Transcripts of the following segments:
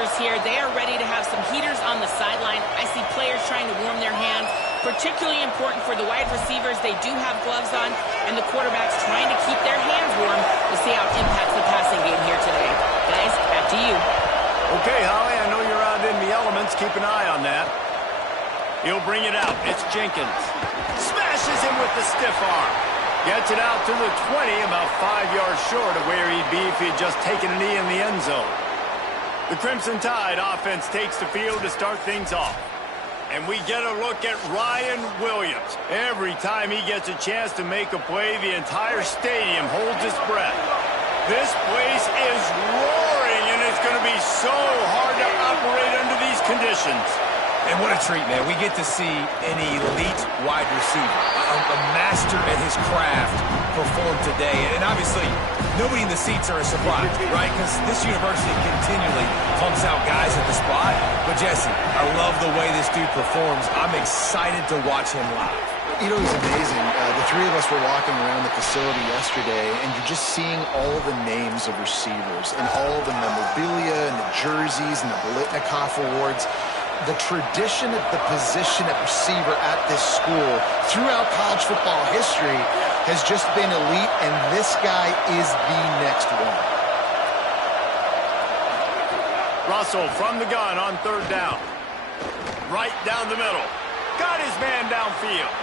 rushers here. They are ready to have some heaters on the sideline. I see players trying to warm their hands. Particularly important for the wide receivers. They do have gloves on, and the quarterbacks trying to keep their hands warm to see how it impacts the passing game here today. Guys, back to you. Okay, Holly, I know you're out in the elements. Keep an eye on that. He'll bring it out. It's Jenkins. Smashes him with the stiff arm. Gets it out to the 20, about 5 yards short of where he'd be if he had just taken a knee in the end zone. The Crimson Tide offense takes the field to start things off. And we get a look at Ryan Williams. Every time he gets a chance to make a play, the entire stadium holds its breath. This place is roaring, and it's going to be so hard to operate under these conditions. And what a treat, man. We get to see an elite wide receiver, a master at his craft perform today. And obviously, nobody in the seats are a surprise, right? Because this university continually pumps out guys at the spot. But, Jesse, I love the way this dude performs. I'm excited to watch him live. You know, he's amazing. The three of us were walking around the facility yesterday, and you're just seeing all the names of receivers and all the memorabilia and the jerseys and the Biletnikoff awards. The tradition at the position at receiver at this school throughout college football history has just been elite, and this guy is the next one. Russell from the gun on third down. Right down the middle. Got his man downfield.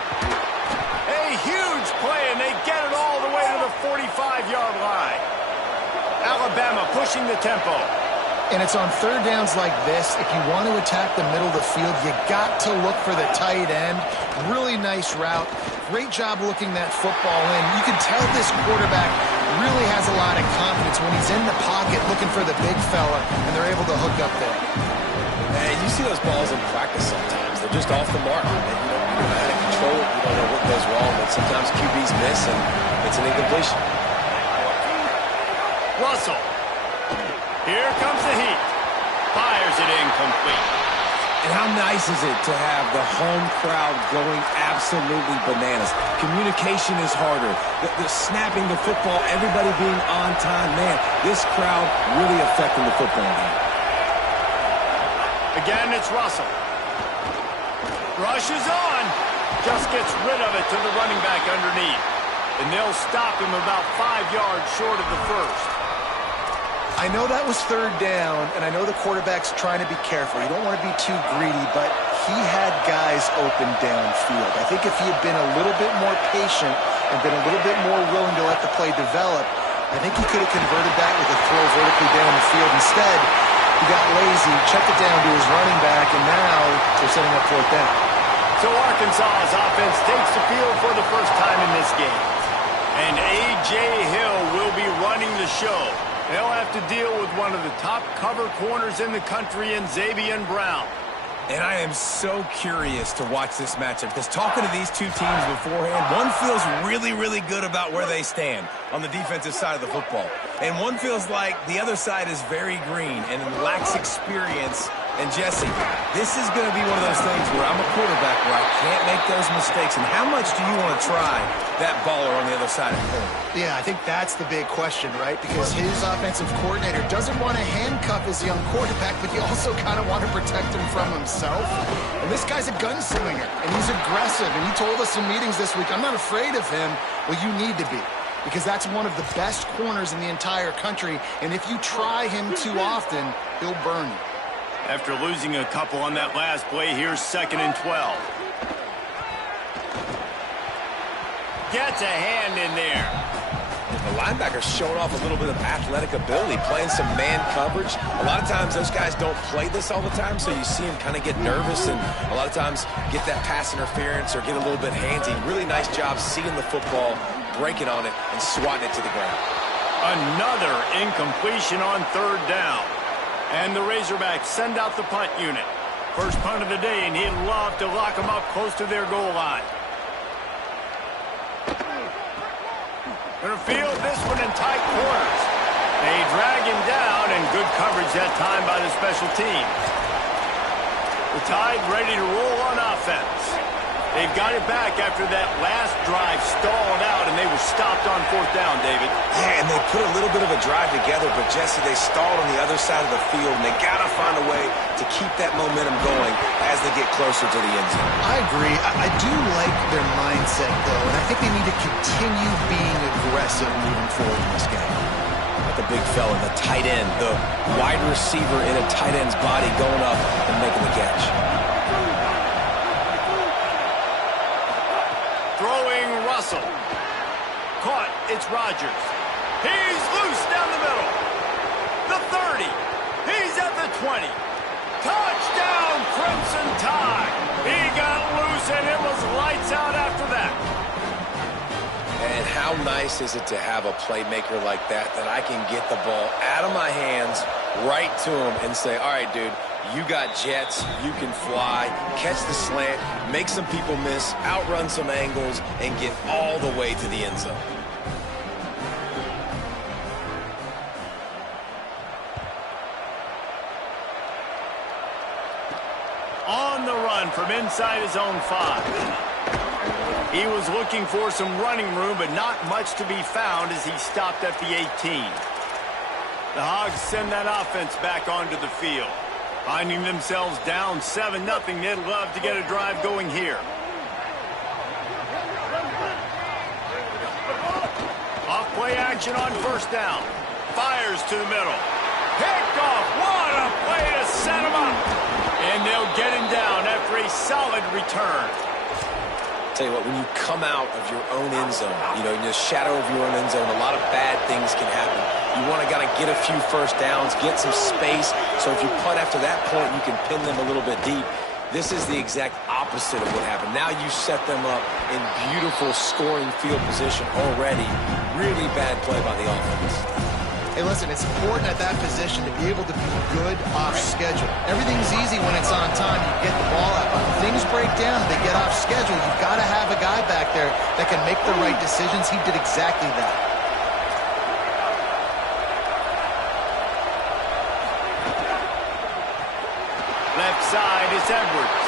A huge play, and they get it all the way to the 45-yard line. Alabama pushing the tempo. And it's on third downs like this. If you want to attack the middle of the field, you got to look for the tight end. Really nice route. Great job looking that football in. You can tell this quarterback really has a lot of confidence when he's in the pocket looking for the big fella, and they're able to hook up there. Hey, you see those balls in practice sometimes. They're just off the mark. And you don't know how to control it. You don't know what goes wrong, but sometimes QBs miss, and it's an incompletion. Russell. Here comes the heat. Fires it incomplete. And how nice is it to have the home crowd going absolutely bananas? Communication is harder. The snapping the football, everybody being on time. Man, this crowd really affecting the football game. Again, it's Russell. Rushes on. Just gets rid of it to the running back underneath. And they'll stop him about 5 yards short of the first. I know that was third down, and I know the quarterback's trying to be careful. You don't want to be too greedy, but he had guys open downfield. I think if he had been a little bit more patient and been a little bit more willing to let the play develop, I think he could have converted that with a throw vertically down the field. Instead, he got lazy, checked it down to his running back, and now they're setting up fourth down. So Arkansas's offense takes the field for the first time in this game. And A.J. Hill will be running the show. They'll have to deal with one of the top cover corners in the country in Xavier Brown. And I am so curious to watch this matchup because talking to these two teams beforehand, one feels really, really good about where they stand on the defensive side of the football. And one feels like the other side is very green and lacks experience. And Jesse, this is going to be one of those things where I'm a quarterback where I can't make those mistakes. And how much do you want to try that baller on the other side of the corner? Yeah, I think that's the big question, right? Because his offensive coordinator doesn't want to handcuff his young quarterback, but you also kind of want to protect him from himself. And this guy's a gunslinger, and he's aggressive. And he told us in meetings this week, I'm not afraid of him. Well, you need to be, because that's one of the best corners in the entire country. And if you try him too often, he'll burn you. After losing a couple on that last play, here's 2nd and 12. Gets a hand in there. The linebacker's showing off a little bit of athletic ability, playing some man coverage. A lot of times those guys don't play this all the time, so you see him kind of get nervous and a lot of times get that pass interference or get a little bit handsy. Really nice job seeing the football, breaking on it, and swatting it to the ground. Another incompletion on third down. And the Razorbacks send out the punt unit. First punt of the day, and he'd love to lock them up close to their goal line. Going to field this one in tight corners. They drag him down, and good coverage that time by the special teams. The Tide ready to roll on offense. They've got it back after that last drive stalled out, and they were stopped on 4th down, David. Yeah, and they put a little bit of a drive together, but, Jesse, they stalled on the other side of the field, and they got to find a way to keep that momentum going as they get closer to the end zone. I agree. I do like their mindset, though, and I think they need to continue being aggressive moving forward in this game. The big fella, the tight end, the wide receiver in a tight end's body going up and making the catch. Throwing Russell. Caught. It's Rodgers. He's loose down the middle. The 30. He's at the 20. Touchdown, Crimson Tide. He got loose, and it was lights out after that. And how nice is it to have a playmaker like that I can get the ball out of my hands right to him and say, all right, dude, you got jets, you can fly, catch the slant, make some people miss, outrun some angles, and get all the way to the end zone. On the run from inside his own 5. He was looking for some running room, but not much to be found as he stopped at the 18. The Hogs send that offense back onto the field. Finding themselves down 7-0, they'd love to get a drive going here. Off play action on 1st down. Fires to the middle. Picked off. What a play to set him up. And they'll get him down after a solid return. Tell you what, when you come out of your own end zone, in the shadow of your own end zone, a lot of bad things can happen. You want to get a few first downs, get some space, so if you punt after that point, you can pin them a little bit deep. This is the exact opposite of what happened. Now you set them up in beautiful scoring field position already. Really bad play by the offense. Hey, listen, it's important at that position to be able to be good off schedule. Everything's easy when it's on time. You get the ball out. But when things break down and they get off schedule, you've got to have a guy back there that can make the right decisions. He did exactly that. Left side is Edwards.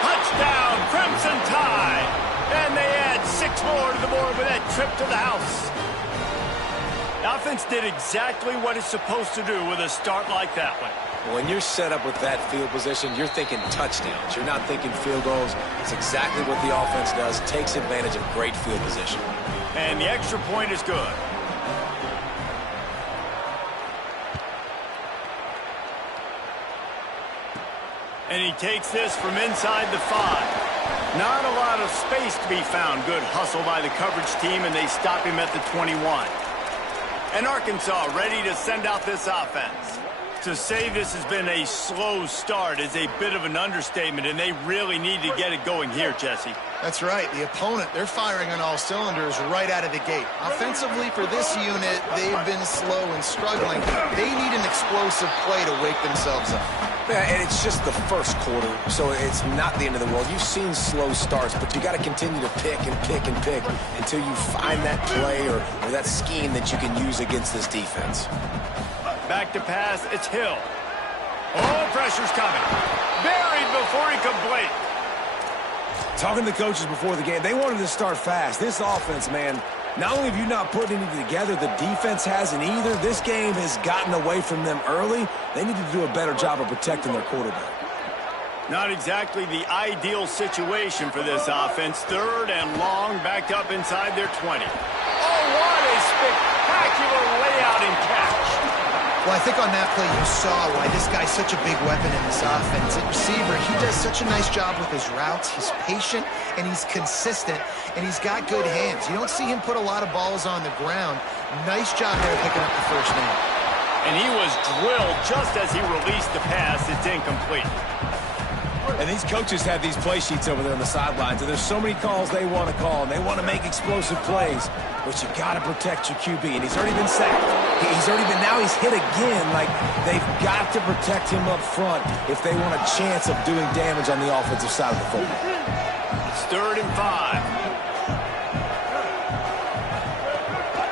Touchdown, Crimson Tide. And they add 6 more to the board with that trip to the house. The offense did exactly what it's supposed to do with a start like that one. When you're set up with that field position, you're thinking touchdowns. You're not thinking field goals. It's exactly what the offense does. Takes advantage of great field position. And the extra point is good. And he takes this from inside the 5. Not a lot of space to be found. Good hustle by the coverage team, and they stop him at the 21. And Arkansas ready to send out this offense. To say this has been a slow start is a bit of an understatement, and they really need to get it going here, Jesse. That's right. The opponent, they're firing on all cylinders right out of the gate. Offensively, for this unit, they've been slow and struggling. They need an explosive play to wake themselves up. Yeah, and it's just the first quarter, so it's not the end of the world. You've seen slow starts, but you got to continue to pick and pick and pick until you find that play or that scheme that you can use against this defense. Back to pass, it's Hill. Oh, pressure's coming. Buried before he could blink. Talking to the coaches before the game, they wanted to start fast. This offense, man, not only have you not put anything together, the defense hasn't either. This game has gotten away from them early. They need to do a better job of protecting their quarterback. Not exactly the ideal situation for this offense. 3rd and long, backed up inside their 20. Oh, what a spectacular layout and catch. Well, I think on that play you saw why this guy's such a big weapon in this offense. At receiver, he does such a nice job with his routes. He's patient, and he's consistent, and he's got good hands. You don't see him put a lot of balls on the ground. Nice job there picking up the first down. And he was drilled just as he released the pass. It's incomplete. And these coaches have these play sheets over there on the sidelines, and there's so many calls they want to call, and they want to make explosive plays. But you got to protect your QB, and he's already been sacked. Now he's hit again. Like, they've got to protect him up front if they want a chance of doing damage on the offensive side of the football. It's 3rd and 5.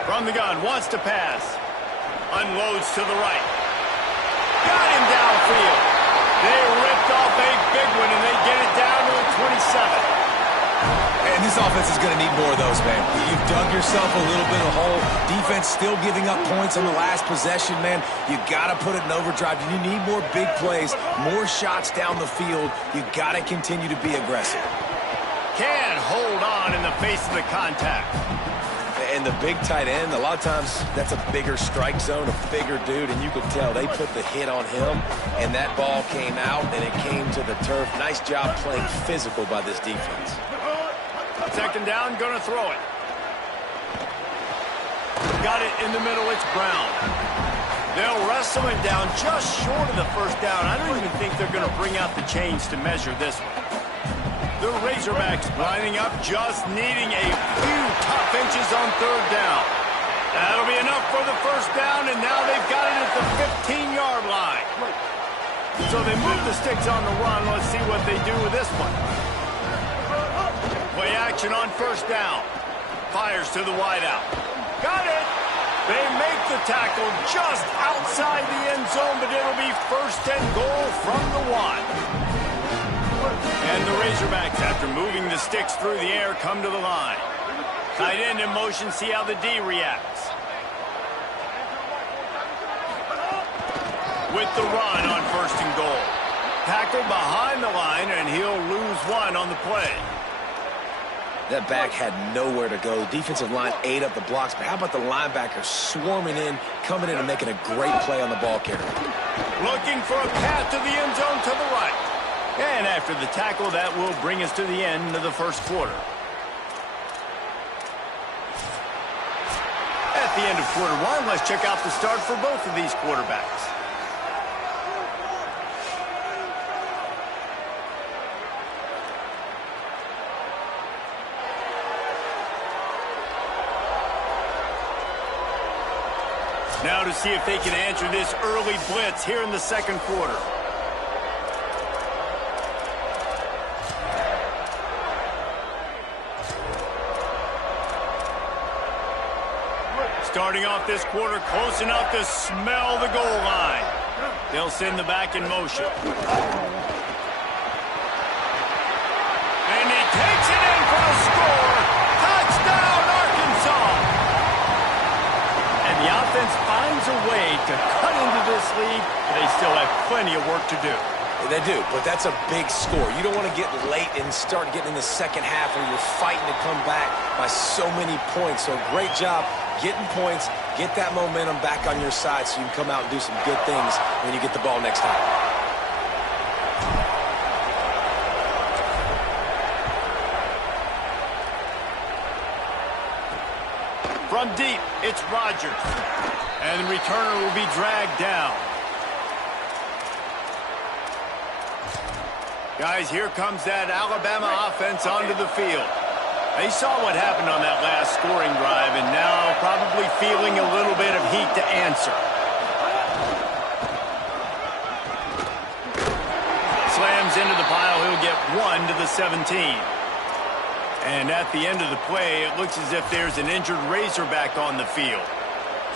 From the gun, wants to pass. Unloads to the right. Got him downfield. They ripped off a big one, and they get it down to the 27. offense is going to need more of those, man. You've dug yourself a little bit of a hole. Defense still giving up points on the last possession, man. You got to put it in overdrive. You need more big plays, more shots down the field. You got to continue to be aggressive. Can't hold on in the face of the contact. And the big tight end, a lot of times that's a bigger strike zone, a bigger dude, and you could tell they put the hit on him, and that ball came out, and it came to the turf. Nice job playing physical by this defense. Second down, going to throw it. Got it in the middle, it's Brown. They'll wrestle it down just short of the first down. I don't even think they're going to bring out the chains to measure this one. The Razorbacks lining up, just needing a few tough inches on third down. That'll be enough for the first down, and now they've got it at the 15-yard line. So they move the sticks on the run. Let's see what they do with this one. Play action on first down. Fires to the wideout. Got it! They make the tackle just outside the end zone, but it'll be first and goal from the 1. And the Razorbacks, after moving the sticks through the air, come to the line. Tight end in motion, see how the D reacts. With the run on first and goal. Tackle behind the line, and he'll lose 1 on the play. That back had nowhere to go. The defensive line ate up the blocks, but how about the linebacker swarming in, coming in and making a great play on the ball carrier? Looking for a path to the end zone to the right. And after the tackle, that will bring us to the end of the first quarter. At the end of quarter 1, let's check out the start for both of these quarterbacks. Now to see if they can answer this early blitz here in the second quarter. Starting off this quarter close enough to smell the goal line. They'll send the back in motion. And he takes it in for the score. Touchdown, Arkansas! And the offense finds a way to cut into this lead, but they still have plenty of work to do. They do, but that's a big score. You don't want to get late and start getting in the second half where you're fighting to come back by so many points. So great job getting points, get that momentum back on your side so you can come out and do some good things when you get the ball next time. From deep, it's Rodgers. And the returner will be dragged down. Guys, here comes that Alabama offense onto the field. They saw what happened on that last scoring drive, and now probably feeling a little bit of heat to answer. Slams into the pile. He'll get 1 to the 17. And at the end of the play, it looks as if there's an injured Razorback on the field.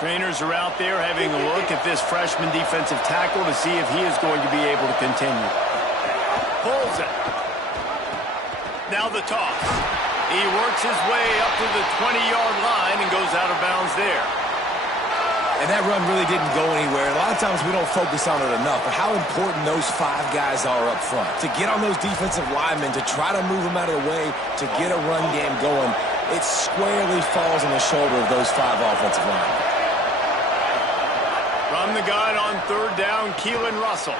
Trainers are out there having a look at this freshman defensive tackle to see if he is going to be able to continue. Pulls it. Now the toss. He works his way up to the 20-yard line and goes out of bounds there. And that run really didn't go anywhere. A lot of times we don't focus on it enough, but how important those 5 guys are up front. To get on those defensive linemen, to try to move them out of the way, to get a run game going, it squarely falls on the shoulder of those 5 offensive linemen. From the gun on third down, Keelan Russell.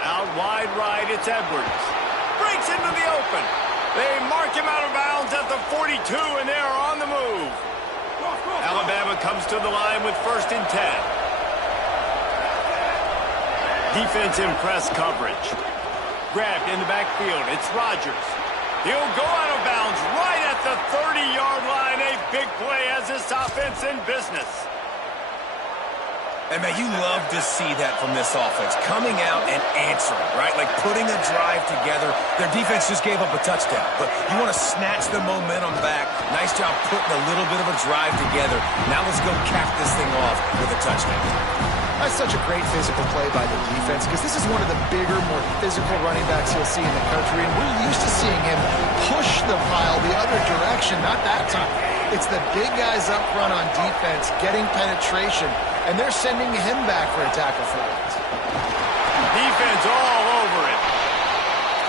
Out wide right, it's Edwards. Breaks into the open. They mark him out of bounds at the 42, and they are on the move. Alabama comes to the line with first and 10. Defense in press coverage. Grabbed in the backfield. It's Rodgers. He'll go out of bounds right at the 30-yard line. A big play as this offense in business. And, man, you love to see that from this offense, coming out and answering, right? Like putting a drive together. Their defense just gave up a touchdown, but you want to snatch the momentum back. Nice job putting a little bit of a drive together. Now let's go cap this thing off with a touchdown. That's such a great physical play by the defense, because this is one of the bigger, more physical running backs you'll see in the country, and we're used to seeing him push the pile the other direction. Not that time. It's the big guys up front on defense getting penetration, and they're sending him back for a tackle for it. Defense all over it.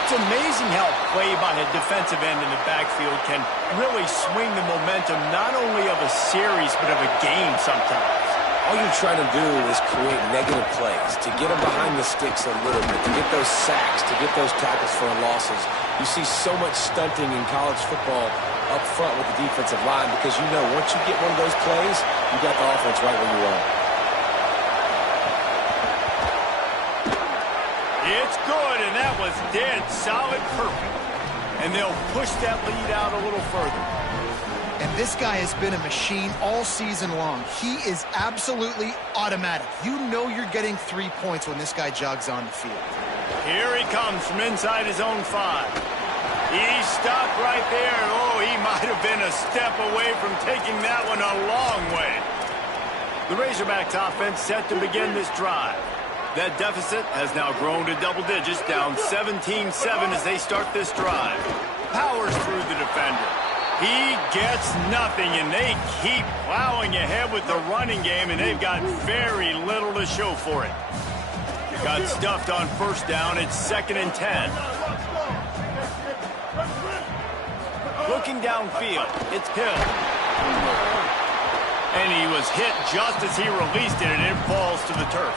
It's amazing how play by a defensive end in the backfield can really swing the momentum not only of a series but of a game sometimes. All you're trying to do is create negative plays, to get them behind the sticks a little bit, to get those sacks, to get those tackles for losses. You see so much stunting in college football up front with the defensive line because you know once you get one of those plays, you got the offense right where you want. It's good, and that was dead solid perfect. And they'll push that lead out a little further. And this guy has been a machine all season long. He is absolutely automatic. You know you're getting 3 points when this guy jogs on the field. Here he comes from inside his own 5. He stopped right there. Oh, he might have been a step away from taking that one a long way. The Razorbacks offense set to begin this drive. That deficit has now grown to double digits, down 17-7 as they start this drive. Powers through the defender. He gets nothing, and they keep plowing ahead with the running game, and they've got very little to show for it. Got stuffed on first down. It's 2nd and 10. Looking downfield, it's Hill. And he was hit just as he released it, and it falls to the turf.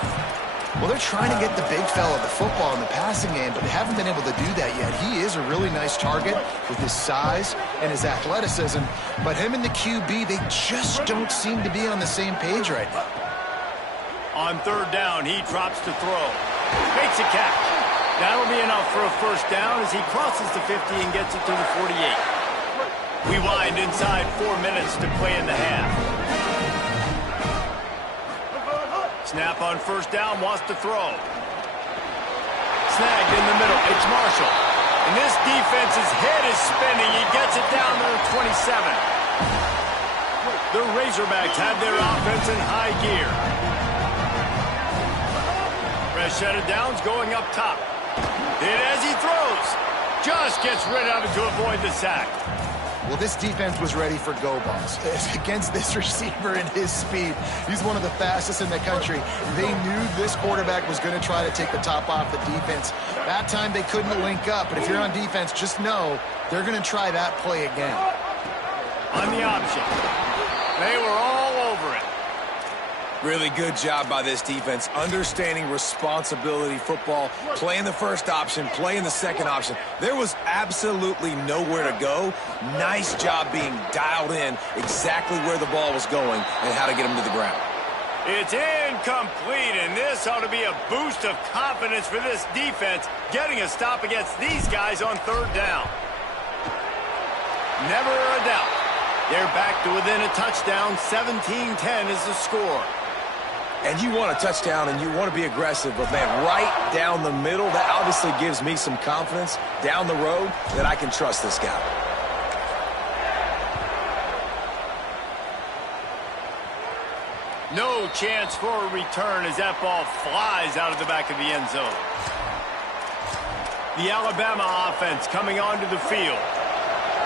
Well, they're trying to get the big fella the football in the passing game, but they haven't been able to do that yet. He is a really nice target with his size and his athleticism, but him and the QB, they just don't seem to be on the same page right now. On 3rd down, he drops to throw. Makes a catch. That'll be enough for a first down as he crosses the 50 and gets it to the 48. We wind inside 4 minutes to play in the half. Snap on first down, wants to throw. Snagged in the middle, it's Marshall. And this defense's head is spinning. He gets it down to the 27. The Razorbacks have their offense in high gear. Fresh set of downs going up top. And as he throws, just gets rid of it to avoid the sack. Well, this defense was ready for go balls. Against this receiver and his speed, he's one of the fastest in the country. They knew this quarterback was going to try to take the top off the defense. That time they couldn't link up, but if you're on defense, just know they're going to try that play again. On the option. They were all over it. Really good job by this defense, understanding responsibility football, playing the first option, playing the second option. There was absolutely nowhere to go. Nice job being dialed in exactly where the ball was going and how to get him to the ground. It's incomplete, and this ought to be a boost of confidence for this defense, getting a stop against these guys on 3rd down. Never a doubt. They're back to within a touchdown. 17-10 is the score. And you want a touchdown and you want to be aggressive, but man, right down the middle, that obviously gives me some confidence down the road that I can trust this guy. No chance for a return as that ball flies out of the back of the end zone. The Alabama offense coming onto the field.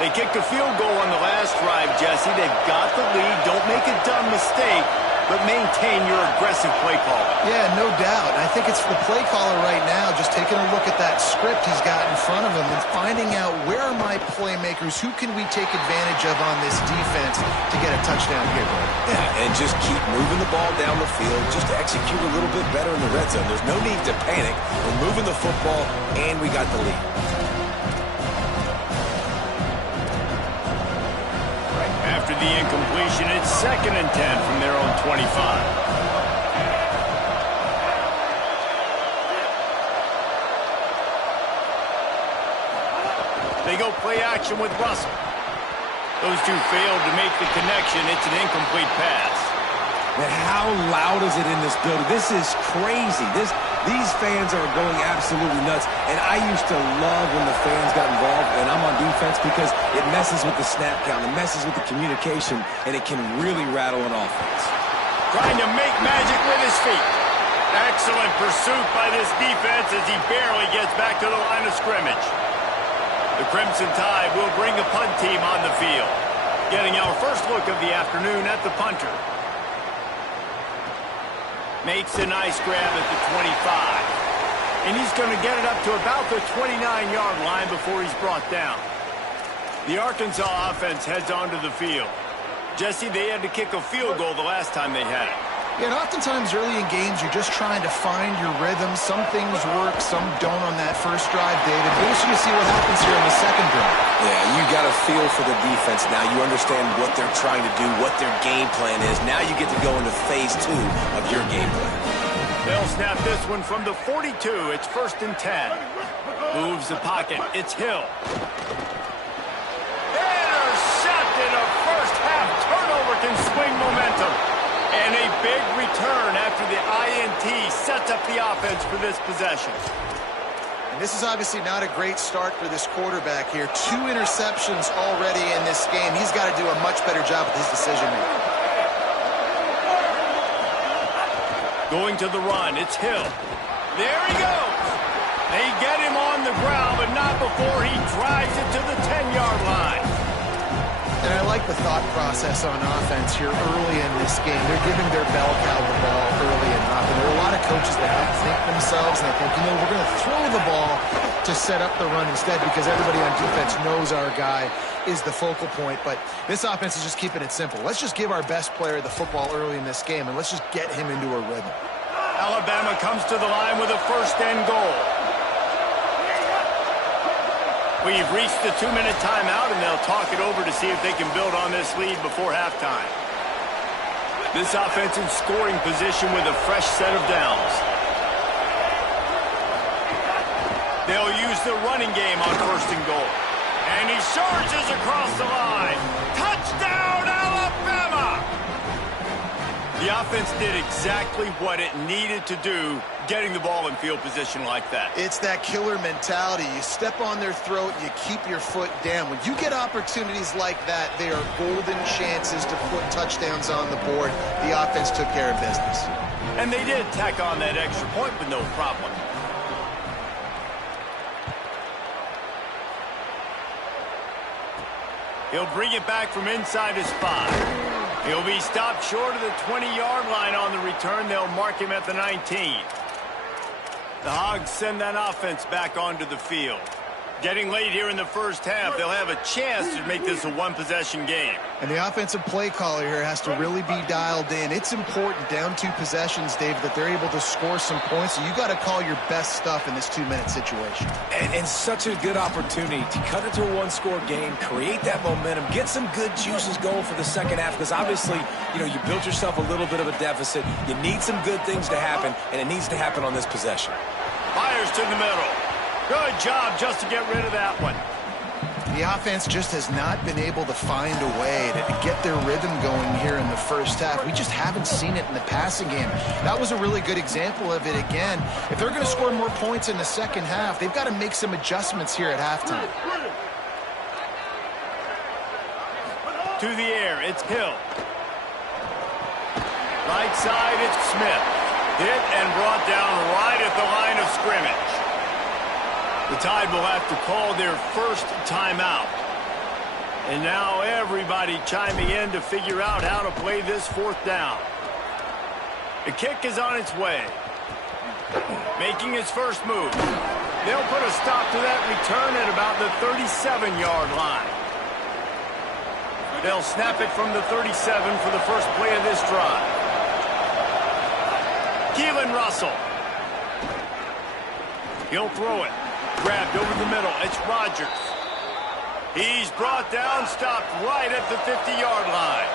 They kicked a field goal on the last drive, Jesse. They've got the lead. Don't make a dumb mistake, but maintain your aggressive play call. Yeah, no doubt. I think it's the play caller right now just taking a look at that script he's got in front of him and finding out where are my playmakers, who can we take advantage of on this defense to get a touchdown here. Yeah, and just keep moving the ball down the field, just to execute a little bit better in the red zone. There's no need to panic. We're moving the football, and we got the lead. After the incompletion, it's 2nd and 10 from their own 25. They go play action with Russell. Those two failed to make the connection. It's an incomplete pass. Man, how loud is it in this building? This is crazy. These fans are going absolutely nuts. And I used to love when the fans got involved, and I'm on defense because it messes with the snap count, it messes with the communication, and it can really rattle an offense. Trying to make magic with his feet. Excellent pursuit by this defense as he barely gets back to the line of scrimmage. The Crimson Tide will bring the punt team on the field. Getting our first look of the afternoon at the punter. Makes a nice grab at the 25. And he's going to get it up to about the 29-yard line before he's brought down. The Arkansas offense heads onto the field. Jesse, they had to kick a field goal the last time they had it. Yeah, and oftentimes early in games, you're just trying to find your rhythm. Some things work, some don't on that first drive, David. Be interesting to see what happens here in the second drive. Yeah, you got a feel for the defense now. You understand what they're trying to do, what their game plan is. Now you get to go into phase 2 of your game plan. They'll snap this one from the 42. It's 1st and 10. Moves the pocket. It's Hill. Intercepted. A first-half turnover can swing momentum. And a big return after the INT sets up the offense for this possession. And this is obviously not a great start for this quarterback here. 2 interceptions already in this game. He's got to do a much better job with his decision-making. Going to the run. It's Hill. There he goes. They get him on the ground, but not before he drives it to the 10-yard line. And I like the thought process on offense here early in this game. They're giving their bell cow the ball early and often. There are a lot of coaches that outthink themselves, and they think, we're going to throw the ball to set up the run instead because everybody on defense knows our guy is the focal point. But this offense is just keeping it simple. Let's just give our best player the football early in this game, and let's just get him into a rhythm. Alabama comes to the line with a 1st and goal. We've reached the 2-minute timeout, and they'll talk it over to see if they can build on this lead before halftime. This offense in scoring position with a fresh set of downs. They'll use the running game on 1st and goal. And he charges across the line. Touchdown, Alabama! The offense did exactly what it needed to do, getting the ball in field position like that. It's that killer mentality. You step on their throat, you keep your foot down. When you get opportunities like that, they are golden chances to put touchdowns on the board. The offense took care of business. And they did tack on that extra point with no problem. He'll bring it back from inside his 5. He'll be stopped short of the 20-yard line on the return. They'll mark him at the 19. The Hogs send that offense back onto the field. Getting late here in the first half, they'll have a chance to make this a one-possession game. And the offensive play caller here has to really be dialed in. It's important down 2 possessions, Dave, that they're able to score some points. So you got to call your best stuff in this 2-minute situation. And such a good opportunity to cut it to a 1-score game, create that momentum, get some good juices going for the second half. Because obviously, you built yourself a little bit of a deficit. You need some good things to happen, and it needs to happen on this possession. Fires to the middle. Good job just to get rid of that one. The offense just has not been able to find a way to get their rhythm going here in the first half. We just haven't seen it in the passing game. That was a really good example of it again. If they're going to score more points in the second half, they've got to make some adjustments here at halftime. To the air, it's Hill. Right side, it's Smith. Hit and brought down right at the line of scrimmage. The Tide will have to call their first timeout. And now everybody chiming in to figure out how to play this 4th down. The kick is on its way. Making his first move. They'll put a stop to that return at about the 37-yard line. They'll snap it from the 37 for the first play of this drive. Keelan Russell. He'll throw it. Grabbed over the middle. It's Rodgers. He's brought down, stopped right at the 50-yard line.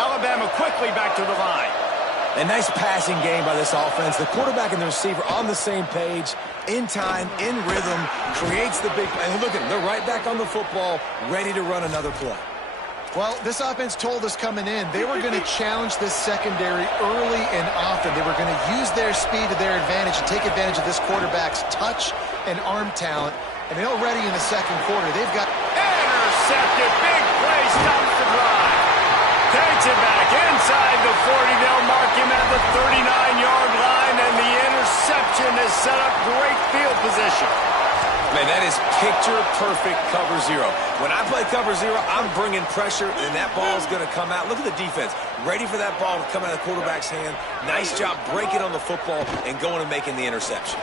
Alabama quickly back to the line. A nice passing game by this offense. The quarterback and the receiver on the same page, in time, in rhythm, creates the big play. And look at them. They're right back on the football, ready to run another play. Well, this offense told us coming in they were going to challenge this secondary early and often. They were going to use their speed to their advantage and take advantage of this quarterback's touch and arm talent. And they're already in the second quarter. They've got... Intercepted. Big play. Stops the drive. Takes it back inside the 40. They'll mark him at the 39-yard line. And the interception has set up great field position. Man, that is picture-perfect cover zero. When I play cover zero, I'm bringing pressure, and that ball's going to come out. Look at the defense. Ready for that ball to come out of the quarterback's hand. Nice job breaking on the football and going and making the interception.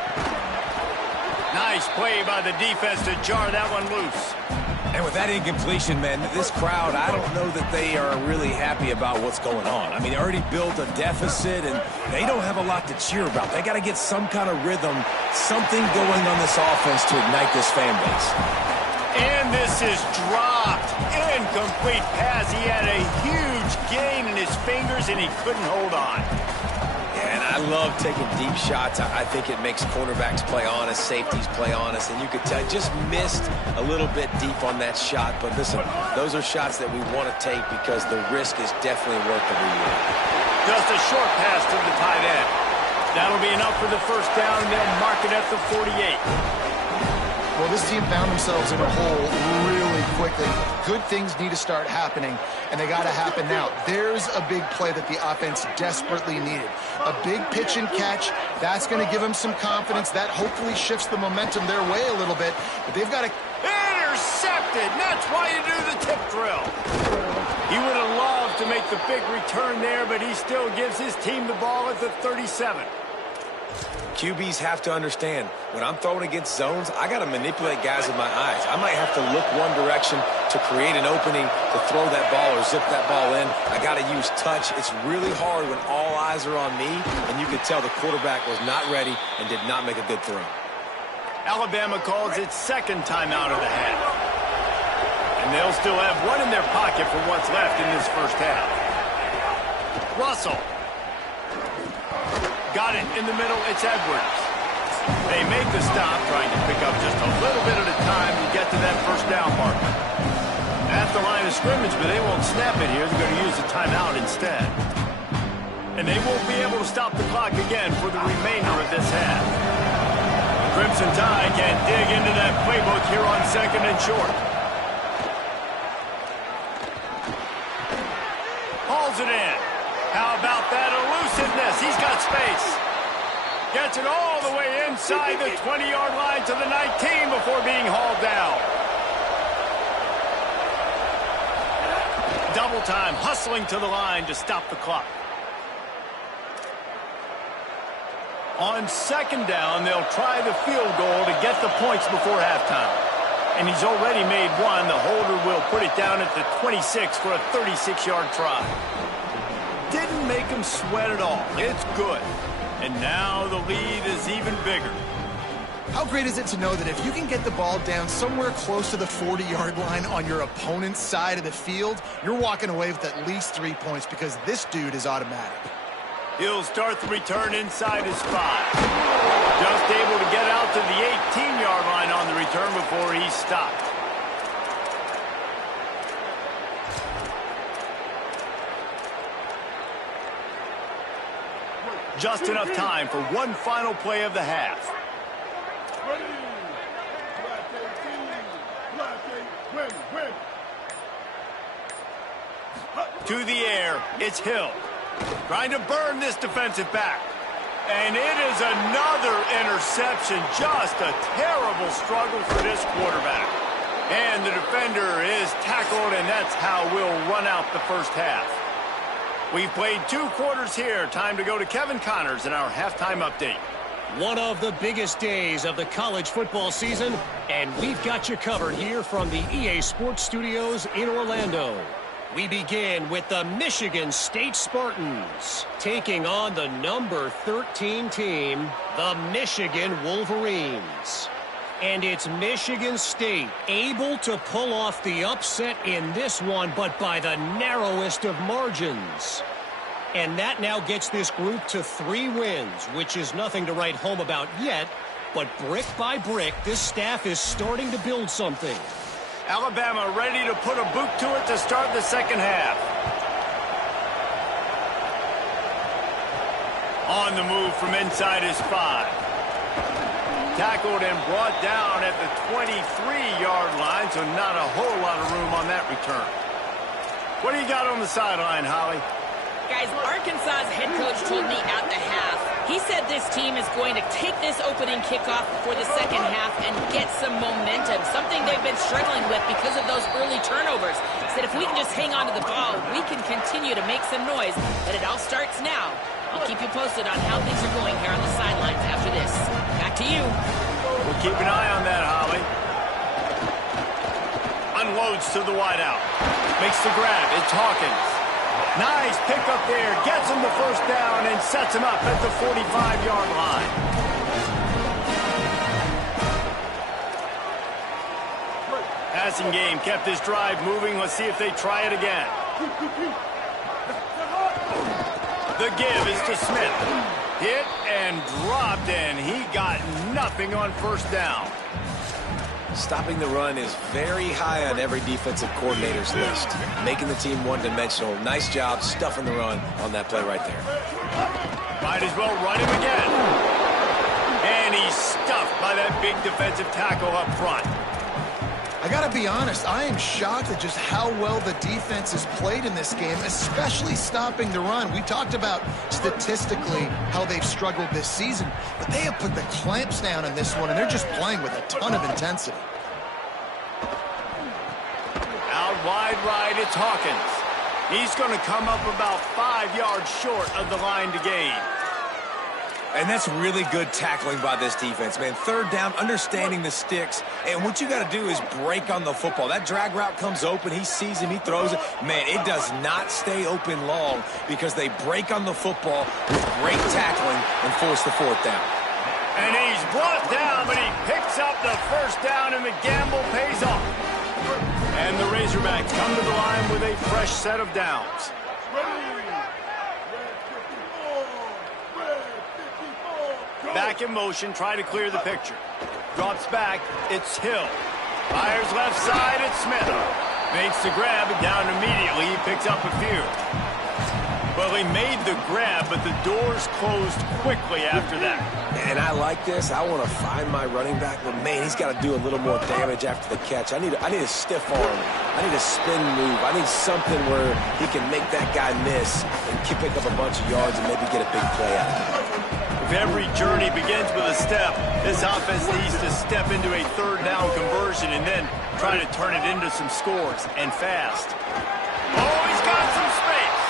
Nice play by the defense to jar that one loose. And with that incompletion, man, this crowd, I don't know that they are really happy about what's going on. I mean, they already built a deficit, and they don't have a lot to cheer about. They got to get some kind of rhythm, something going on this offense to ignite this fan base. And this is dropped. Incomplete pass. He had a huge gain in his fingers, and he couldn't hold on. Yeah, and I love taking deep shots. I think it makes cornerbacks play honest, safeties play honest, and you could tell just missed a little bit deep on that shot. But listen, those are shots that we want to take because the risk is definitely worth the reward. Just a short pass to the tight end. That'll be enough for the first down, and they'll mark it at the 48. Well, this team found themselves in a hole really quickly. Good things need to start happening, and they got to happen now. There's a big play that the offense desperately needed. A big pitch and catch. That's going to give them some confidence. That hopefully shifts the momentum their way a little bit. But they've got to... Intercepted! That's why you do the tip drill. He would have loved to make the big return there, but he still gives his team the ball at the 37. QBs have to understand, when I'm throwing against zones, I got to manipulate guys with my eyes. I might have to look one direction to create an opening to throw that ball or zip that ball in. I got to use touch. It's really hard when all eyes are on me, and you could tell the quarterback was not ready and did not make a good throw. Alabama calls its second timeout of the half. And they'll still have one in their pocket for what's left in this first half. Russell. Got it in the middle. It's Edwards. They make the stop, trying to pick up just a little bit at a time to get to that first down marker. At the line of scrimmage, but they won't snap it here. They're going to use the timeout instead. And they won't be able to stop the clock again for the remainder of this half. Crimson Tide can dig into that playbook here on second and short. Hauls it in. How about that elusiveness? He's got space. Gets it all the way inside the 20-yard line to the 19 before being hauled down. Double time, hustling to the line to stop the clock. On second down, they'll try the field goal to get the points before halftime. And he's already made one. The holder will put it down at the 26 for a 36-yard try. Didn't make him sweat at all. It's good. And now the lead is even bigger. How great is it to know that if you can get the ball down somewhere close to the 40-yard line on your opponent's side of the field, you're walking away with at least 3 points because this dude is automatic. He'll start the return inside his 5. Just able to get out to the 18-yard line on the return before he's stopped. Just enough time for one final play of the half. To the air, it's Hill. Trying to burn this defensive back. And it is another interception. Just a terrible struggle for this quarterback. And the defender is tackled, and that's how we'll run out the first half. We've played 2 quarters here. Time to go to Kevin Connors in our halftime update. One of the biggest days of the college football season, and we've got you covered here from the EA Sports Studios in Orlando. We begin with the Michigan State Spartans taking on the number 13 team, the Michigan Wolverines. And it's Michigan State able to pull off the upset in this one, but by the narrowest of margins. And that now gets this group to 3 wins, which is nothing to write home about yet, but brick by brick, this staff is starting to build something. Alabama ready to put a boot to it to start the second half. On the move from inside his 5. Tackled and brought down at the 23-yard line, so not a whole lot of room on that return. What do you got on the sideline, Holly? Guys, Arkansas's head coach told me at the half He said this team is going to take this opening kickoff before the second half and get some momentum, something they've been struggling with because of those early turnovers. He said if we can just hang on to the ball, we can continue to make some noise, but it all starts now. I'll keep you posted on how things are going here on the sidelines after this. Back to you. We'll keep an eye on that, Holly. Unloads to the wideout. Makes the grab. It's Hawkins. Nice pickup there. Gets him the first down and sets him up at the 45-yard line. Passing game kept his drive moving. Let's see if they try it again. The give is to Smith. Hit and dropped, and he got nothing on first down. Stopping the run is very high on every defensive coordinator's list. Making the team one-dimensional. Nice job stuffing the run on that play right there. Might as well run him again. And he's stuffed by that big defensive tackle up front. I got to be honest, I am shocked at just how well the defense has played in this game, especially stopping the run. We talked about statistically how they've struggled this season, but they have put the clamps down in this one, and they're just playing with a ton of intensity. Out wide right, it's Hawkins. He's going to come up about 5 yards short of the line to gain. And that's really good tackling by this defense, man. Third down, understanding the sticks. And what you got to do is break on the football. That drag route comes open. He sees him. He throws it. Man, it does not stay open long because they break on the football with great tackling and force the fourth down. And he's brought down, but he picks up the first down, and the gamble pays off. And the Razorbacks come to the line with a fresh set of downs. Back in motion, try to clear the picture. Drops back, it's Hill. Fires left side, it's Smith. Makes the grab, and down immediately, he picks up a few. Well, he made the grab, but the doors closed quickly after that. And I like this. I want to find my running back, but man, he's got to do a little more damage after the catch. I need a stiff arm. I need a spin move. I need something where he can make that guy miss and pick up a bunch of yards and maybe get a big play out of it. If every journey begins with a step, this offense needs to step into a third down conversion and then try to turn it into some scores, and fast. Oh, he's got some space.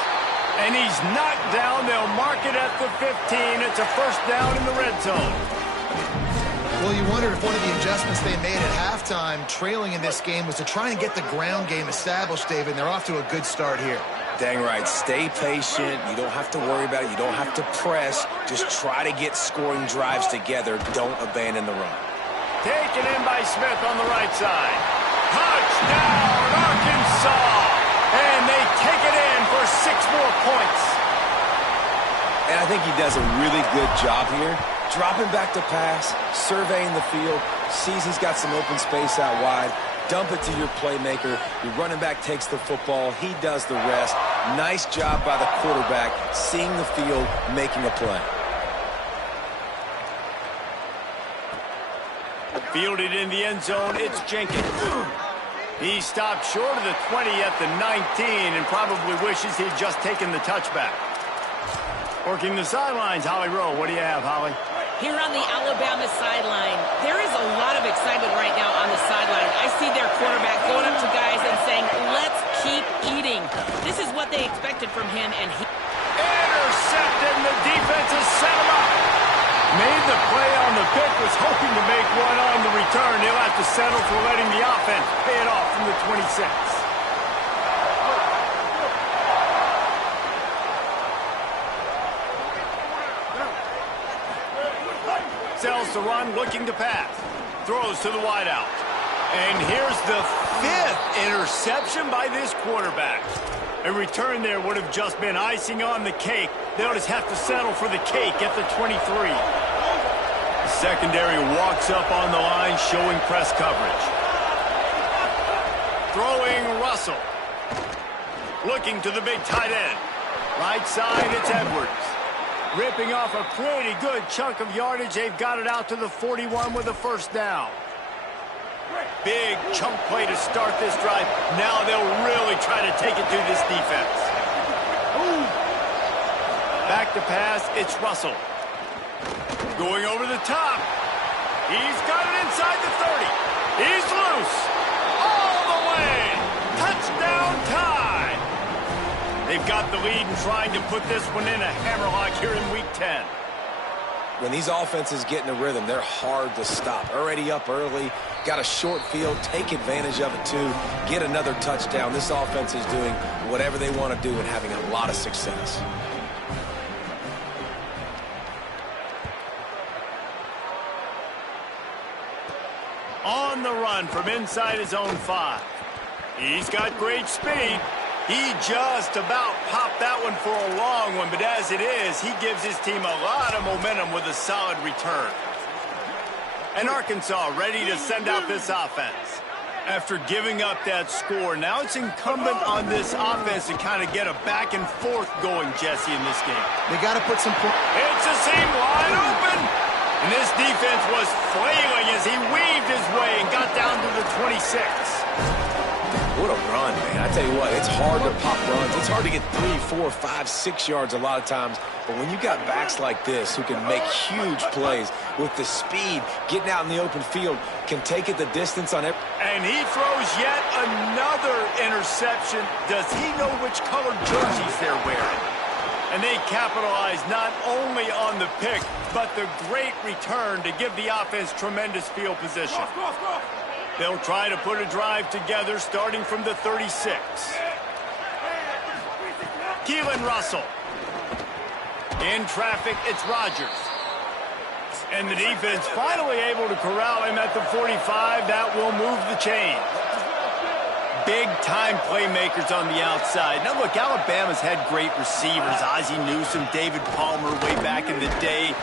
And he's knocked down. They'll mark it at the 15. It's a first down in the red zone. Well, you wondered if one of the adjustments they made at halftime, trailing in this game, was to try and get the ground game established, David. And they're off to a good start here. Dang right. Stay patient. You don't have to worry about it. You don't have to press. Just try to get scoring drives together. Don't abandon the run. Taken in by Smith on the right side. Touchdown, Arkansas! And they take it in for 6 more points. And I think he does a really good job here. Dropping back to pass, surveying the field, sees he's got some open space out wide. Dump it to your playmaker. Your running back takes the football. He does the rest. Nice job by the quarterback, seeing the field, making a play. Fielded in the end zone, it's Jenkins. He stopped short of the 20 at the 19 and probably wishes he'd just taken the touchback. Working the sidelines, Holly Rowe. What do you have, Holly? Here on the Alabama sideline, there is a lot of excitement right now on the sideline. I see their quarterback going up to guys and saying, let's keep eating. This is what they expected from him, and he... Intercepted, and the defense has set him up. Made the play on the pick, was hoping to make one on the return. He'll have to settle for letting the offense pay it off from the 26. Sells the run, looking to pass. Throws to the wideout. And here's the 5th interception by this quarterback. A return there would have just been icing on the cake. They'll just have to settle for the cake at the 23. The secondary walks up on the line, showing press coverage. Throwing Russell. Looking to the big tight end. Right side, it's Edwards. Ripping off a pretty good chunk of yardage. They've got it out to the 41 with a first down. Big chunk play to start this drive. Now they'll really try to take it through this defense. Back to pass, it's Russell. Going over the top. He's got it inside the 30. He's loose. All the way. Touchdown tie. They've got the lead and trying to put this one in a hammerlock here in Week 10. When these offenses get in a rhythm, they're hard to stop. Already up early, got a short field, take advantage of it too, get another touchdown. This offense is doing whatever they want to do and having a lot of success. On the run from inside his own 5. He's got great speed. He just about popped that one for a long one, but as it is, he gives his team a lot of momentum with a solid return. And Arkansas ready to send out this offense. After giving up that score, now it's incumbent on this offense to kind of get a back and forth going, Jesse, in this game. They got to put some points. It's a seam wide open. And this defense was flailing as he weaved his way and got down to the 26. What a run, man. I tell you what, it's hard to pop runs. It's hard to get 3, 4, 5, 6 yards a lot of times. But when you got backs like this who can make huge plays with the speed, getting out in the open field, can take it the distance on it. And he throws yet another interception. Does he know which colored jerseys they're wearing? And they capitalize not only on the pick, but the great return to give the offense tremendous field position. They'll try to put a drive together starting from the 36. Keelan Russell. In traffic, it's Rodgers. And the defense finally able to corral him at the 45. That will move the chain. Big-time playmakers on the outside. Now, look, Alabama's had great receivers. Ozzie Newsome, David Palmer way back in the day.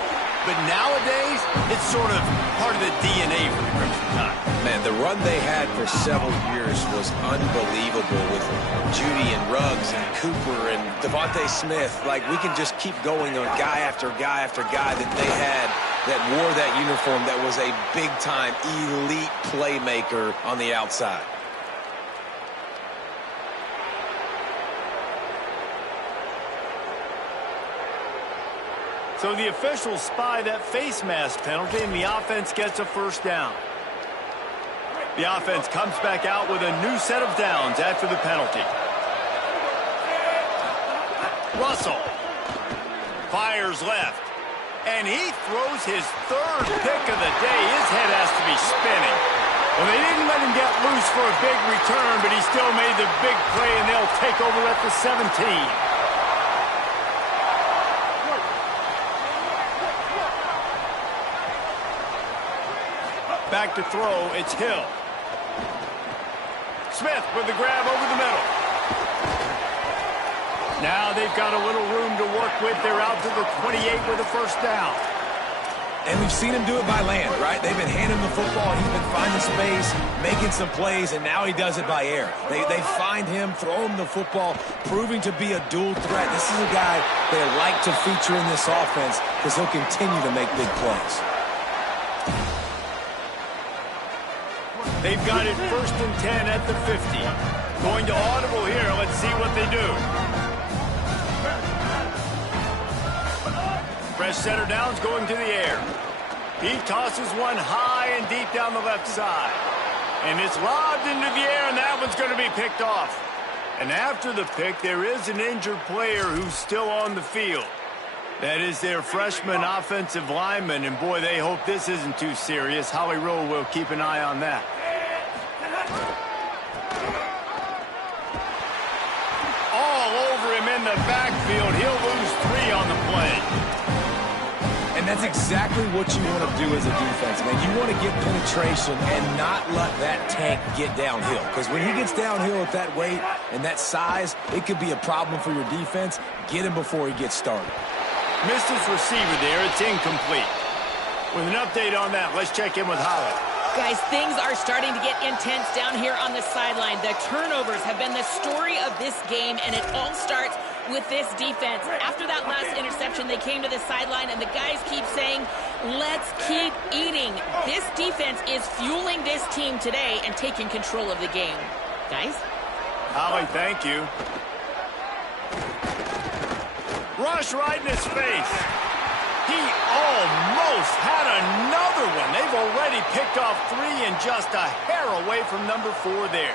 But nowadays, it's sort of part of the DNA for the Crimson Tide. Man, the run they had for several years was unbelievable with Judy and Ruggs and Cooper and Devontae Smith. Like, we can just keep going on guy after guy after guy that they had that wore that uniform that was a big-time elite playmaker on the outside. So the officials spy that face mask penalty, and the offense gets a first down. The offense comes back out with a new set of downs after the penalty. Russell fires left, and he throws his third pick of the day. His head has to be spinning. Well, they didn't let him get loose for a big return, but he still made the big play, and they'll take over at the 17. Back to throw, it's Hill. Smith with the grab over the middle. Now they've got a little room to work with. They're out to the 28 with a first down. And we've seen him do it by land, right? They've been handing the football. He's been finding space, making some plays, and now he does it by air. They find him, throw him the football, proving to be a dual threat. This is a guy they like to feature in this offense because he'll continue to make big plays. They've got it 1st and 10 at the 50. Going to audible here. Let's see what they do. Fresh center down's going to the air. He tosses one high and deep down the left side. And it's lobbed into the air, and that one's going to be picked off. And after the pick, there is an injured player who's still on the field. That is their freshman offensive lineman, and boy, they hope this isn't too serious. Howie Rowe will keep an eye on that. All over him in the backfield. He'll lose 3 on the play. And that's exactly what you want to do as a defense, man. You want to get penetration and not let that tank get downhill. Because when he gets downhill at that weight and that size, it could be a problem for your defense. Get him before he gets started. Missed his receiver there. It's incomplete. With an update on that, let's check in with Holly. Guys, things are starting to get intense down here on the sideline. The turnovers have been the story of this game, and it all starts with this defense. After that last interception, they came to the sideline, and the guys keep saying, let's keep eating. This defense is fueling this team today and taking control of the game. Guys? Holly, thank you. Rush right in his face. He almost had another one. They've already picked off 3 and just a hair away from number 4 there.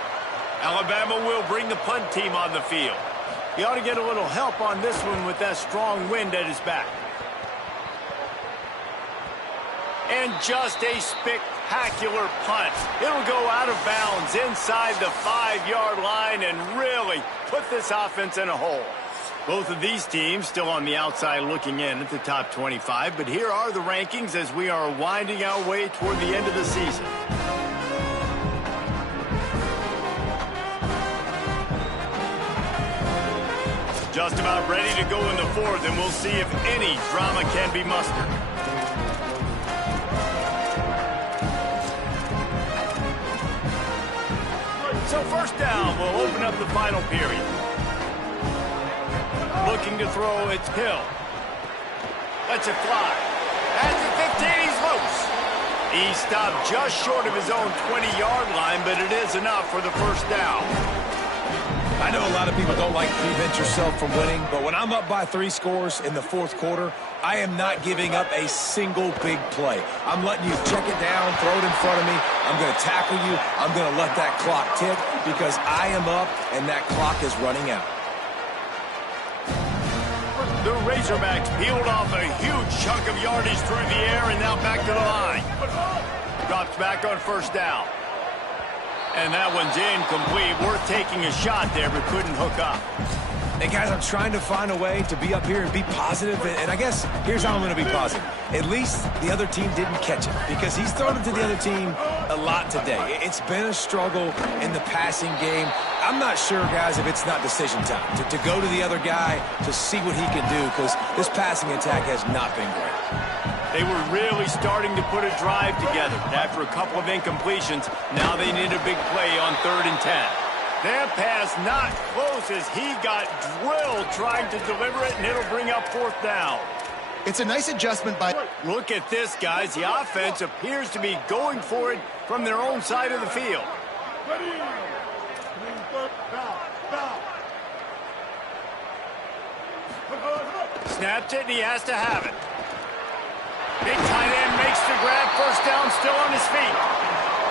Alabama will bring the punt team on the field. He ought to get a little help on this one with that strong wind at his back. And just a spectacular punt. It'll go out of bounds inside the 5-yard line and really put this offense in a hole. Both of these teams still on the outside looking in at the top 25, but here are the rankings as we are winding our way toward the end of the season. Just about ready to go in the 4th, and we'll see if any drama can be mustered. So first down, we'll open up the final period. Looking to throw, it's Hill. Lets it fly. At the 15, he's loose. He stopped just short of his own 20-yard line, but it is enough for the first down. I know a lot of people don't like to prevent yourself from winning, but when I'm up by 3 scores in the 4th quarter, I am not giving up a single big play. I'm letting you check it down, throw it in front of me. I'm going to tackle you. I'm going to let that clock tick because I am up and that clock is running out. The Razorbacks peeled off a huge chunk of yardage through the air and now back to the line. Drops back on first down. And that one's incomplete. Worth taking a shot there, but couldn't hook up. Hey, guys, I'm trying to find a way to be up here and be positive, and I guess here's how I'm going to be positive. At least the other team didn't catch it because he's thrown it to the other team a lot today. It's been a struggle in the passing game. I'm not sure, guys, if it's not decision time to go to the other guy to see what he can do because this passing attack has not been great. They were really starting to put a drive together. After a couple of incompletions, now they need a big play on 3rd and 10. That pass not close as he got drilled trying to deliver it, and it'll bring up 4th down. It's a nice adjustment by... Look at this, guys. The offense appears to be going for it from their own side of the field. Snapped it, and he has to have it. Big tight end makes the grab. First down, still on his feet.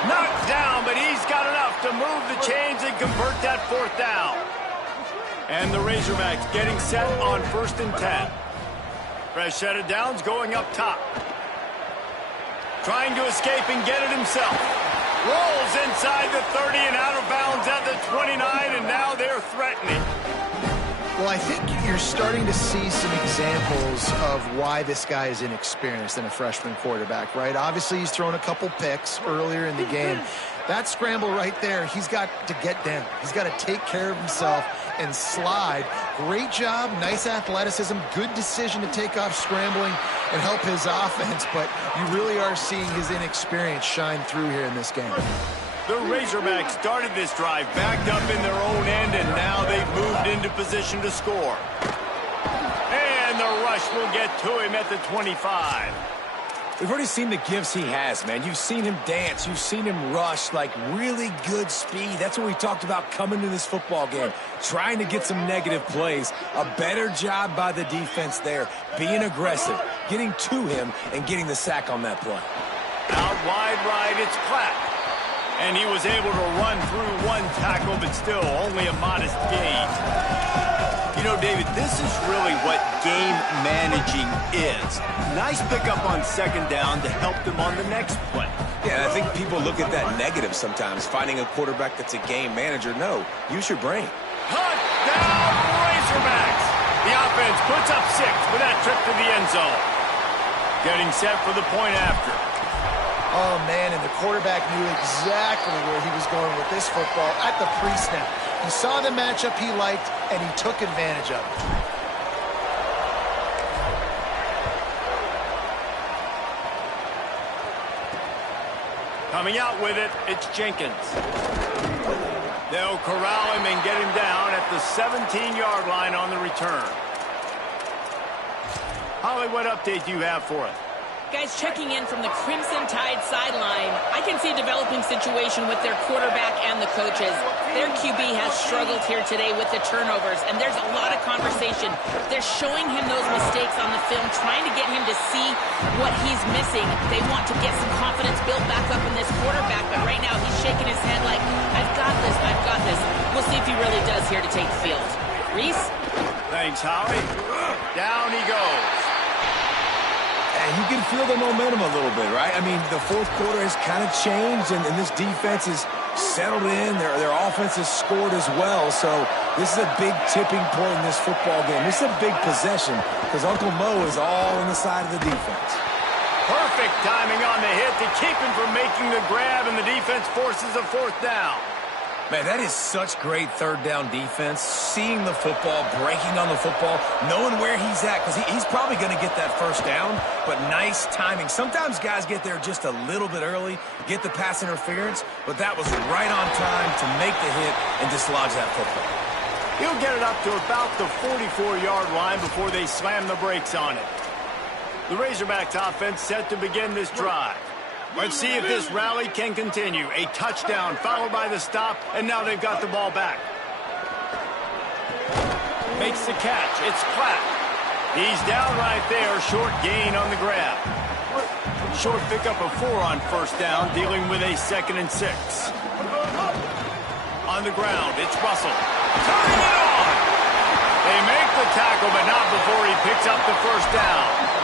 Knocked down, but he's got enough to move the chains and convert that 4th down. And the Razorbacks getting set on 1st and 10. Fresh set of downs going up top. Trying to escape and get it himself. Rolls inside the 30 and out of bounds at the 29, and now they're threatening. Well, I think you're starting to see some examples of why this guy is inexperienced in a freshman quarterback, right? Obviously, he's thrown a couple picks earlier in the game. That scramble right there, he's got to get down. He's got to take care of himself and slide. Great job, nice athleticism, good decision to take off scrambling and help his offense, but you really are seeing his inexperience shine through here in this game. The Razorbacks started this drive backed up in their own end, and now they've moved into position to score. And the rush will get to him at the 25. We've already seen the gifts he has, man. You've seen him dance. You've seen him rush, like really good speed. That's what we talked about coming to this football game, trying to get some negative plays. A better job by the defense there, being aggressive, getting to him, and getting the sack on that play. Out wide right, it's Clapp. And he was able to run through one tackle, but still only a modest gain. You know, David, this is really what game managing is. Nice pickup on 2nd down to help them on the next play. Yeah, I think people look at that negative sometimes, finding a quarterback that's a game manager. No, use your brain. Touchdown, Razorbacks! The offense puts up 6 with that trip to the end zone. Getting set for the point after. Oh, man, and the quarterback knew exactly where he was going with this football at the pre-snap. He saw the matchup he liked, and he took advantage of it. Coming out with it, it's Jenkins. They'll corral him and get him down at the 17-yard line on the return. Holly, what update do you have for us? Guys checking in from the Crimson Tide sideline. I can see a developing situation with their quarterback and the coaches. Their QB has struggled here today with the turnovers, and there's a lot of conversation. They're showing him those mistakes on the film, trying to get him to see what he's missing. They want to get some confidence built back up in this quarterback, but right now he's shaking his head like, I've got this, I've got this. We'll see if he really does here to take the field. Reese? Thanks, Howie. Down he goes. And you can feel the momentum a little bit, right? I mean, the fourth quarter has kind of changed, and this defense is settled in. Their offense has scored as well. So this is a big tipping point in this football game. This is a big possession because Uncle Mo is all on the side of the defense. Perfect timing on the hit to keep him from making the grab, and the defense forces a fourth down. Man, that is such great third down defense. Seeing the football, breaking on the football, knowing where he's at, because he's probably going to get that first down, but nice timing. Sometimes guys get there just a little bit early, get the pass interference, but that was right on time to make the hit and dislodge that football. He'll get it up to about the 44-yard line before they slam the brakes on it. The Razorbacks offense set to begin this drive. Let's see if this rally can continue. A touchdown followed by the stop, and now they've got the ball back. Makes the catch. It's Platt. He's down right there. Short gain on the grab. Short pickup of 4 on first down, dealing with a 2nd and 6. On the ground, it's Russell. Turning it on! They make the tackle, but not before he picks up the first down.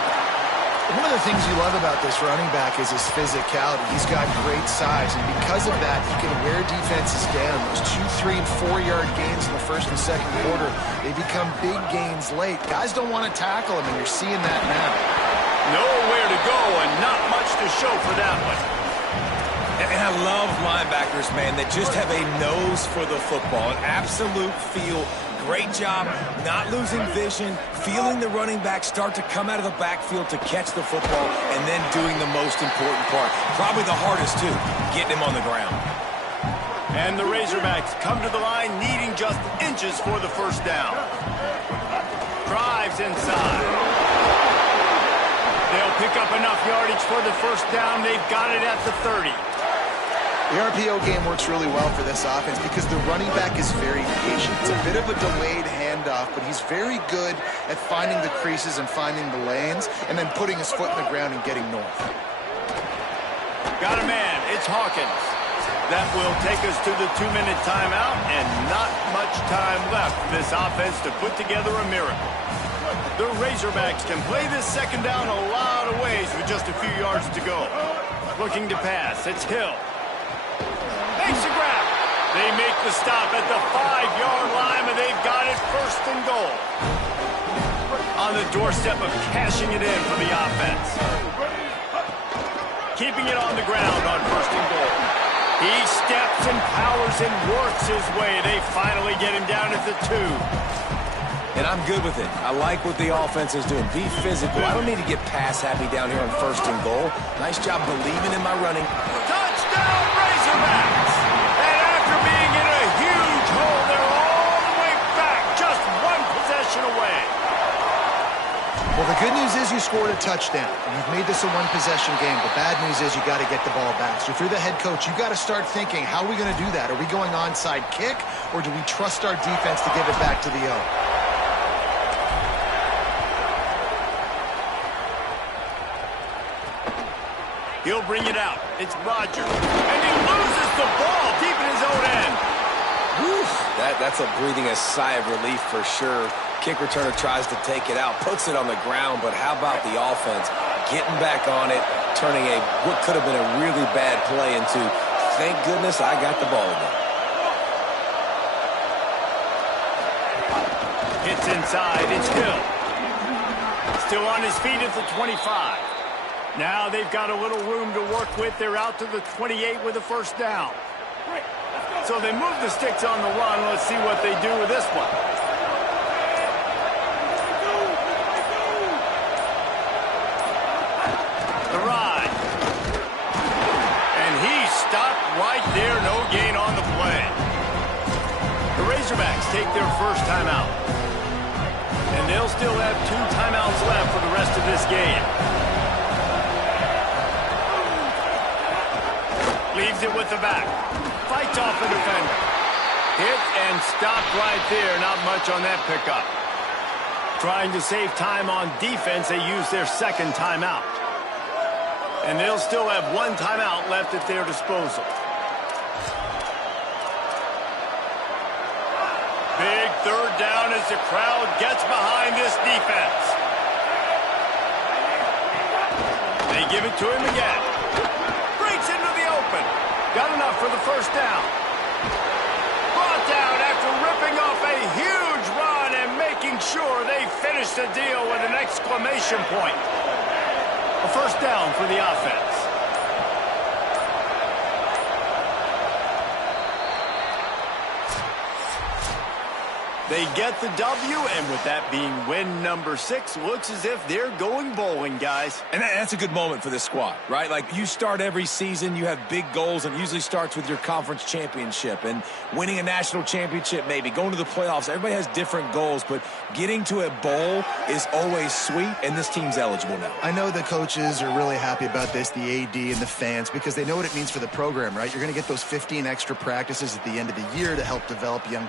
One of the things you love about this running back is his physicality. He's got great size, and because of that, he can wear defenses down. Those 2, 3, and 4-yard gains in the first and second quarter, they become big gains late. Guys don't want to tackle him, and you're seeing that now. Nowhere to go, and not much to show for that one. And I love linebackers, man, that just have a nose for the football, an absolute feel. Great job not losing vision, feeling the running back start to come out of the backfield to catch the football, and then doing the most important part. Probably the hardest, too, getting him on the ground. And the Razorbacks come to the line needing just inches for the first down. Drives inside. They'll pick up enough yardage for the first down. They've got it at the 30. The RPO game works really well for this offense because the running back is very patient. It's a bit of a delayed handoff, but he's very good at finding the creases and finding the lanes and then putting his foot in the ground and getting north. Got a man. It's Hawkins. That will take us to the 2-minute timeout, and not much time left for this offense to put together a miracle. The Razorbacks can play this second down a lot of ways with just a few yards to go. Looking to pass. It's Hill. Makes a grab. They make the stop at the 5-yard line, and they've got it first and goal. On the doorstep of cashing it in for the offense. Keeping it on the ground on first and goal. He steps and powers and works his way. They finally get him down at the 2. And I'm good with it. I like what the offense is doing. Be physical. I don't need to get pass happy down here on first and goal. Nice job believing in my running. Touchdown, Razorbacks! And after being in a huge hole, they're all the way back, just one possession away. Well, the good news is you scored a touchdown. You've made this a one-possession game. The bad news is you got to get the ball back. So if you're the head coach, you got to start thinking, how are we going to do that? Are we going onside kick, or do we trust our defense to give it back to the O? He'll bring it out. It's Rodgers. And he loses the ball deep in his own end. Whew, that's a breathing a sigh of relief for sure. Kick returner tries to take it out, puts it on the ground, but how about the offense getting back on it, turning what could have been a really bad play into, thank goodness I got the ball again. Hits inside. It's Hill. Still on his feet at the 25. Now they've got a little room to work with. They're out to the 28 with a first down. So they move the sticks on the run. Let's see what they do with this one. The ride. And he stopped right there. No gain on the play. The Razorbacks take their first timeout. And they'll still have 2 timeouts left for the rest of this game. Leaves it with the back. Fights off the defender. Hit and stopped right there. Not much on that pickup. Trying to save time on defense, they use their second timeout. And they'll still have one timeout left at their disposal. Big third down as the crowd gets behind this defense. They give it to him again. Breaks into the open. Got enough for the first down. Brought down after ripping off a huge run and making sure they finish the deal with an exclamation point. A first down for the offense. They get the W, and with that being win number 6, looks as if they're going bowling, guys. And that's a good moment for this squad, right? Like, you start every season, you have big goals, and it usually starts with your conference championship and winning a national championship, maybe going to the playoffs. Everybody has different goals, but getting to a bowl is always sweet, and this team's eligible now. I know the coaches are really happy about this, the AD and the fans, because they know what it means for the program, right? You're going to get those 15 extra practices at the end of the year to help develop young